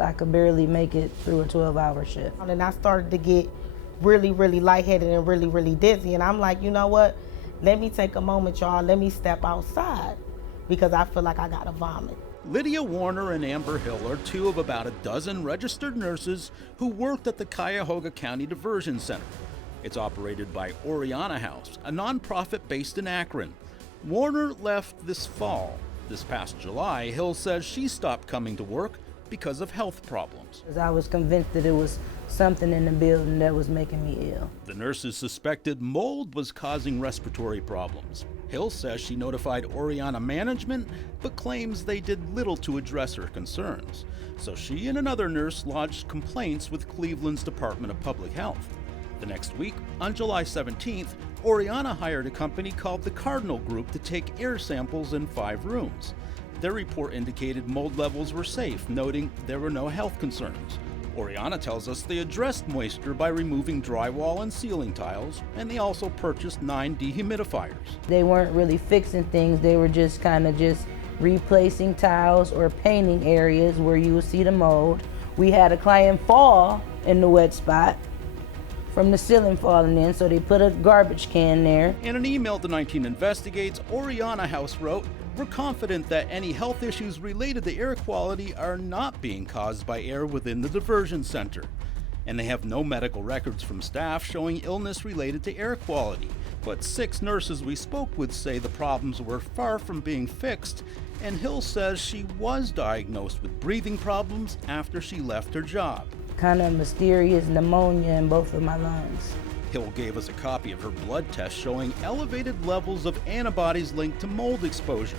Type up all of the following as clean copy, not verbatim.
I could barely make it through a 12-hour shift. And I started to get really, really lightheaded and really, really dizzy. And I'm like, you know what? Let me take a moment, y'all. Let me step outside because I feel like I gotta vomit. Lydia Warner and Amber Hill are two of about a dozen registered nurses who worked at the Cuyahoga County Diversion Center. It's operated by Oriana House, a nonprofit based in Akron. Warner left this fall. This past July, Hill says she stopped coming to work because of health problems. I was convinced that it was something in the building that was making me ill. The nurses suspected mold was causing respiratory problems. Hill says she notified Oriana management, but claims they did little to address her concerns. So she and another nurse lodged complaints with Cleveland's Department of Public Health. The next week, on July 17th, Oriana hired a company called the Cardinal Group to take air samples in 5 rooms. Their report indicated mold levels were safe, noting there were no health concerns. Oriana tells us they addressed moisture by removing drywall and ceiling tiles, and they also purchased 9 dehumidifiers. They weren't really fixing things, they were just replacing tiles or painting areas where you would see the mold. We had a client fall in the wet spot from the ceiling falling in, so they put a garbage can there. In an email to 19 Investigates, Oriana House wrote, "We're confident that any health issues related to air quality are not being caused by air within the diversion center." And they have no medical records from staff showing illness related to air quality. But 6 nurses we spoke with say the problems were far from being fixed, and Hill says she was diagnosed with breathing problems after she left her job. Kind of mysterious pneumonia in both of my lungs. Hill gave us a copy of her blood test showing elevated levels of antibodies linked to mold exposure.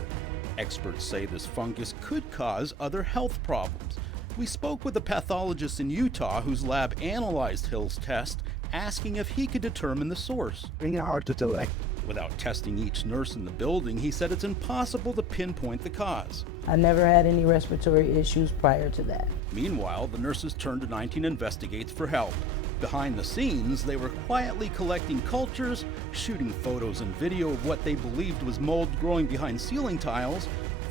Experts say this fungus could cause other health problems. We spoke with a pathologist in Utah whose lab analyzed Hill's test, asking if he could determine the source. It's hard to tell. Without testing each nurse in the building, he said it's impossible to pinpoint the cause. I never had any respiratory issues prior to that. Meanwhile, the nurses turned to 19 Investigates for help. Behind the scenes, they were quietly collecting cultures, shooting photos and video of what they believed was mold growing behind ceiling tiles,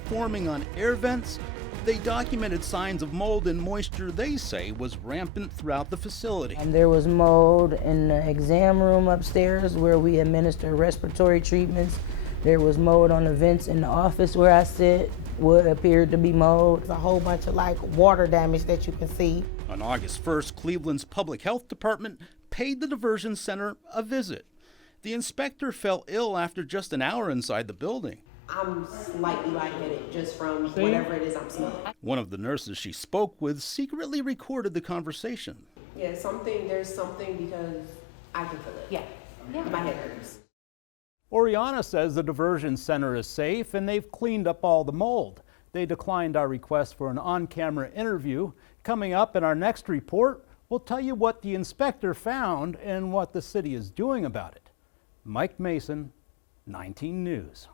forming on air vents. They documented signs of mold and moisture they say was rampant throughout the facility. And there was mold in the exam room upstairs where we administer respiratory treatments. There was mold on the vents in the office where I sit, what appeared to be mold. There's a whole bunch of water damage that you can see. On August 1st, Cleveland's Public Health Department paid the diversion center a visit. The inspector fell ill after just an hour inside the building. I'm slightly lightheaded just from whatever it is I'm smelling. One of the nurses she spoke with secretly recorded the conversation. Yeah, there's something because I can feel it. Yeah. My head hurts. Oriana says the diversion center is safe and they've cleaned up all the mold. They declined our request for an on-camera interview. Coming up in our next report, we'll tell you what the inspector found and what the city is doing about it. Mike Mason, 19 News.